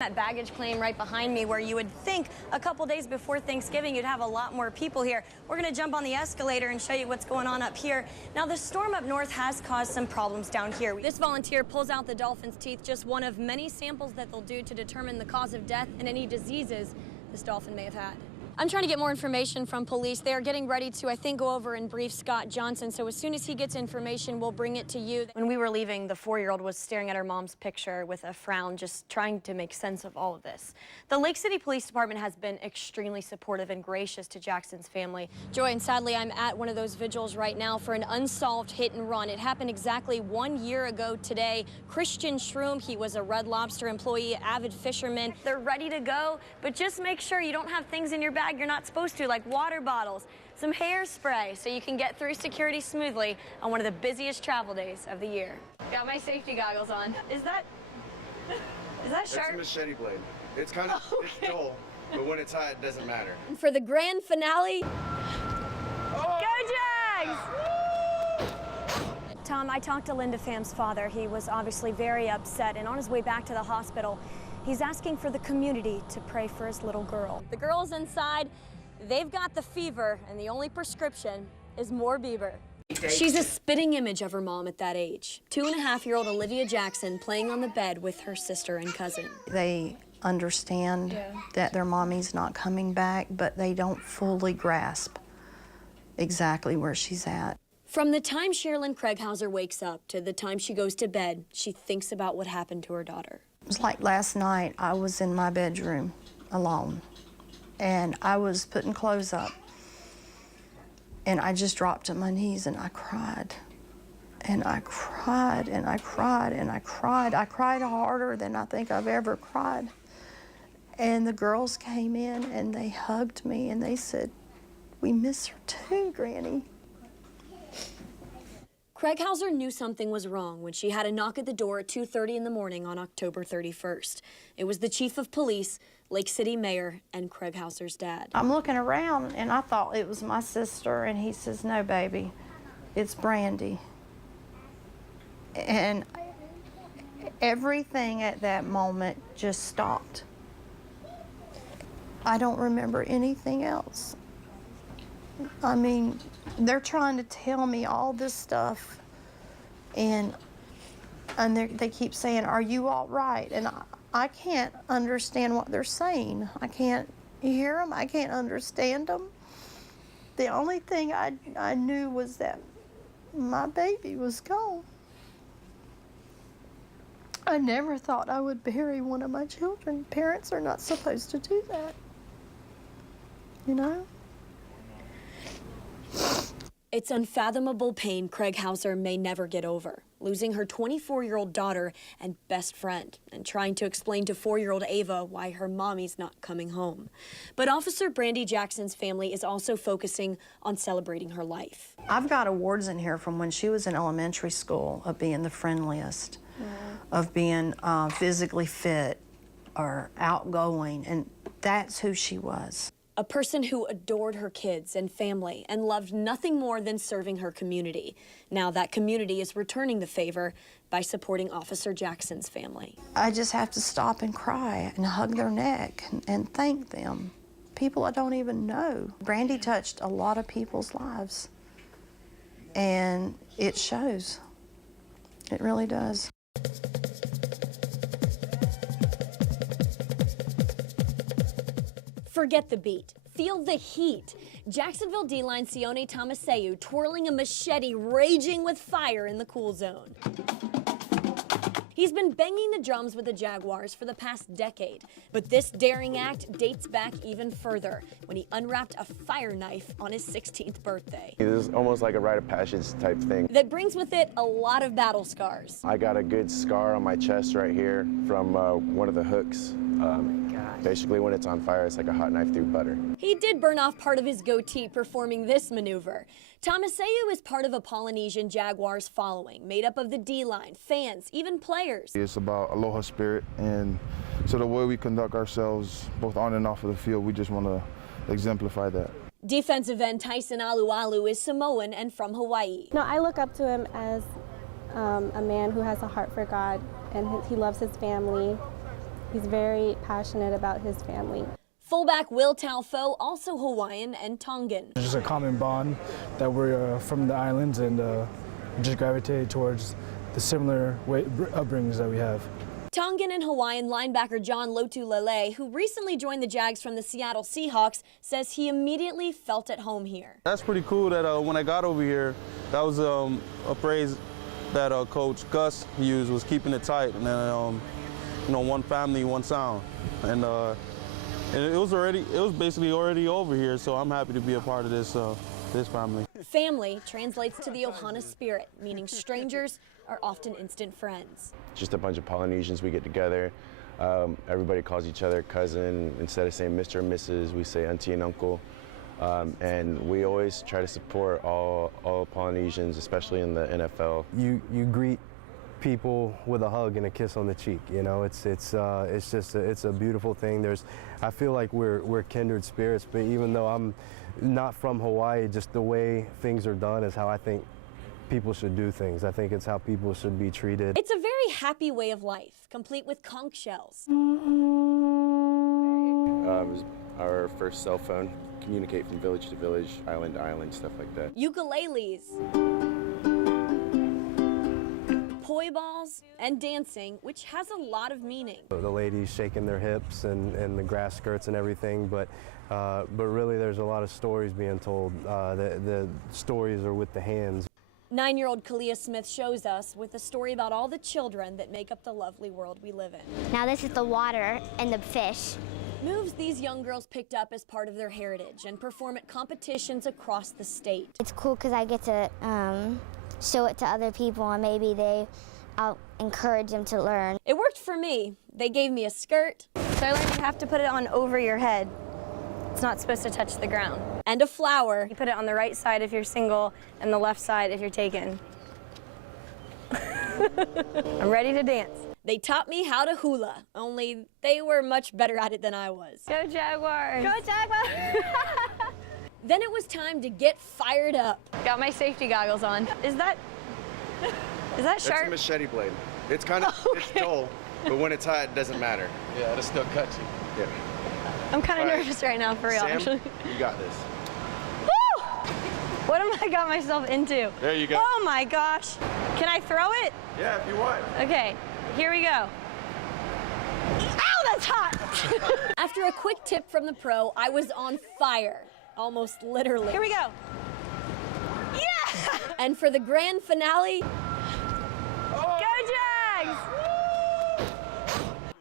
That baggage claim right behind me, where you would think a couple days before Thanksgiving you'd have a lot more people here. We're going to jump on the escalator and show you what's going on up here. Now, the storm up north has caused some problems down here. This volunteer pulls out the dolphin's teeth, just one of many samples that they'll do to determine the cause of death and any diseases this dolphin may have had. I'm trying to get more information from police. They are getting ready to, I think, go over and brief Scott Johnson. So as soon as he gets information, we'll bring it to you. When we were leaving, the 4-year-old was staring at her mom's picture with a frown, just trying to make sense of all of this. The Lake City Police Department has been extremely supportive and gracious to Jackson's family. Joy, and sadly, I'm at one of those vigils right now for an unsolved hit and run. It happened exactly 1 year ago today. Christian Shroom, he was a Red Lobster employee, avid fisherman. They're ready to go, but just make sure you don't have things in your bag you're not supposed to, like water bottles, some hairspray, so you can get through security smoothly on one of the busiest travel days of the year. Got my safety goggles on. Is that sharp? It's a machete blade. It's kind of it's dull, but when it's hot, it doesn't matter. And for the grand finale, oh! Go Jags! Tom, I talked to Linda Pham's father. He was obviously very upset, and on his way back to the hospital, he's asking for the community to pray for his little girl. The girls inside, they've got the fever, and the only prescription is more Bieber. She's a spitting image of her mom at that age. 2.5-year-old Olivia Jackson playing on the bed with her sister and cousin. They understand that their mommy's not coming back, but they don't fully grasp exactly where she's at. From the time Sherilyn Craighauser wakes up to the time she goes to bed, she thinks about what happened to her daughter. It was like last night, I was in my bedroom alone, and I was putting clothes up, and I just dropped to my knees and I cried. And I cried and I cried and I cried. I cried harder than I think I've ever cried. And the girls came in and they hugged me and they said, "We miss her too, Granny." Craighauser knew something was wrong when she had a knock at the door at 2:30 in the morning on October 31st. It was the chief of police, Lake City mayor, and Craighauser's dad. I'm looking around and I thought it was my sister, and he says, "No, baby, it's Brandy." And everything at that moment just stopped. I don't remember anything else. I mean, they're trying to tell me all this stuff, and they keep saying, "Are you all right?" And I can't understand what they're saying. I can't hear them. I can't understand them. The only thing I knew was that my baby was gone. I never thought I would bury one of my children. Parents are not supposed to do that, you know? It's unfathomable pain Craighauser may never get over, losing her 24-year-old daughter and best friend, and trying to explain to 4-year-old Ava why her mommy's not coming home. But Officer Brandy Jackson's family is also focusing on celebrating her life. I've got awards in here from when she was in elementary school of being the friendliest, of being physically fit or outgoing, and that's who she was. A person who adored her kids and family and loved nothing more than serving her community. Now that community is returning the favor by supporting Officer Jackson's family. I just have to stop and cry and hug their neck and thank them. People I don't even know. Brandy touched a lot of people's lives, and it shows. It really does. Forget the beat. Feel the heat. Jacksonville D-line Sione Tomaseu twirling a machete, raging with fire in the cool zone. He's been banging the drums with the Jaguars for the past decade, but this daring act dates back even further when he unwrapped a fire knife on his 16th birthday. It was almost like a rite of passage type thing. That brings with it a lot of battle scars. I got a good scar on my chest right here from one of the hooks. Basically, when it's on fire, it's like a hot knife through butter. He did burn off part of his goatee performing this maneuver. Tomaseu is part of a Polynesian Jaguars following, made up of the D-line, fans, even players. It's about aloha spirit, and so the way we conduct ourselves, both on and off of the field, we just want to exemplify that. Defensive end Tyson Alualu is Samoan and from Hawaii. No, I look up to him as a man who has a heart for God, and he loves his family. He's very passionate about his family. Fullback Will Talfo, also Hawaiian and Tongan. It's just a common bond that we're from the islands and just gravitate towards the similar upbringings that we have. Tongan and Hawaiian linebacker John Lotulelei, who recently joined the Jags from the Seattle Seahawks, says he immediately felt at home here. That's pretty cool that when I got over here, that was a phrase that Coach Gus used, was keeping it tight, and then one family, one sound, and it was basically already over here, so I'm happy to be a part of this family. Family translates to the Ohana spirit, meaning strangers are often instant friends. Just a bunch of Polynesians, we get together. Everybody calls each other cousin. Instead of saying Mr. and Mrs., we say auntie and uncle. And we always try to support all Polynesians, especially in the NFL. You greet people with a hug and a kiss on the cheek. You know, it's a beautiful thing. I feel like we're kindred spirits. But even though I'm not from Hawaii, just the way things are done is how I think people should do things. I think it's how people should be treated. It's a very happy way of life, complete with conch shells. Our first cell phone, communicate from village to village, island to island, stuff like that. Ukuleles, poi balls, and dancing, which has a lot of meaning. The ladies shaking their hips and the grass skirts and everything, but really there's a lot of stories being told. The stories are with the hands. 9-year-old Kalia Smith shows us with a story about all the children that make up the lovely world we live in. Now this is the water and the fish. Moves these young girls picked up as part of their heritage and perform at competitions across the state. It's cool because I get to show it to other people, and maybe I'll encourage them to learn. It worked for me. They gave me a skirt. So I learned you have to put it on over your head. It's not supposed to touch the ground. And a flower. You put it on the right side if you're single and the left side if you're taken. I'm ready to dance. They taught me how to hula, only they were much better at it than I was. Go Jaguars! Go Jaguars! Then it was time to get fired up. Got my safety goggles on. Is that sharp? It's a machete blade. It's kind of, it's dull, but when it's hot, it doesn't matter. Yeah, it'll still cut you. Yeah. I'm kind of nervous right now, for real, Sam, actually. You got this. Woo! What am I got myself into? There you go. Oh my gosh. Can I throw it? Yeah, if you want. Okay, here we go. Ow, that's hot! After a quick tip from the pro, I was on fire. Almost literally. Here we go. Yeah! And for the grand finale, go Jags!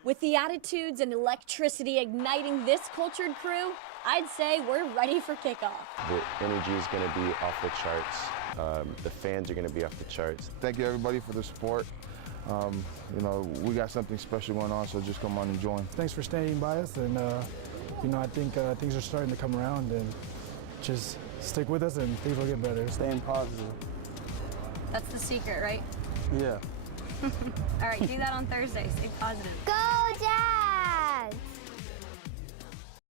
With the attitudes and electricity igniting this cultured crew, I'd say we're ready for kickoff. The energy is going to be off the charts. The fans are going to be off the charts. Thank you everybody for the support. We got something special going on, so just come on and join. Thanks for staying by us, and I think things are starting to come around, and just stick with us and things will get better. Staying positive. That's the secret, right? Yeah. All right, do that on Thursday. Stay positive. Go Jags!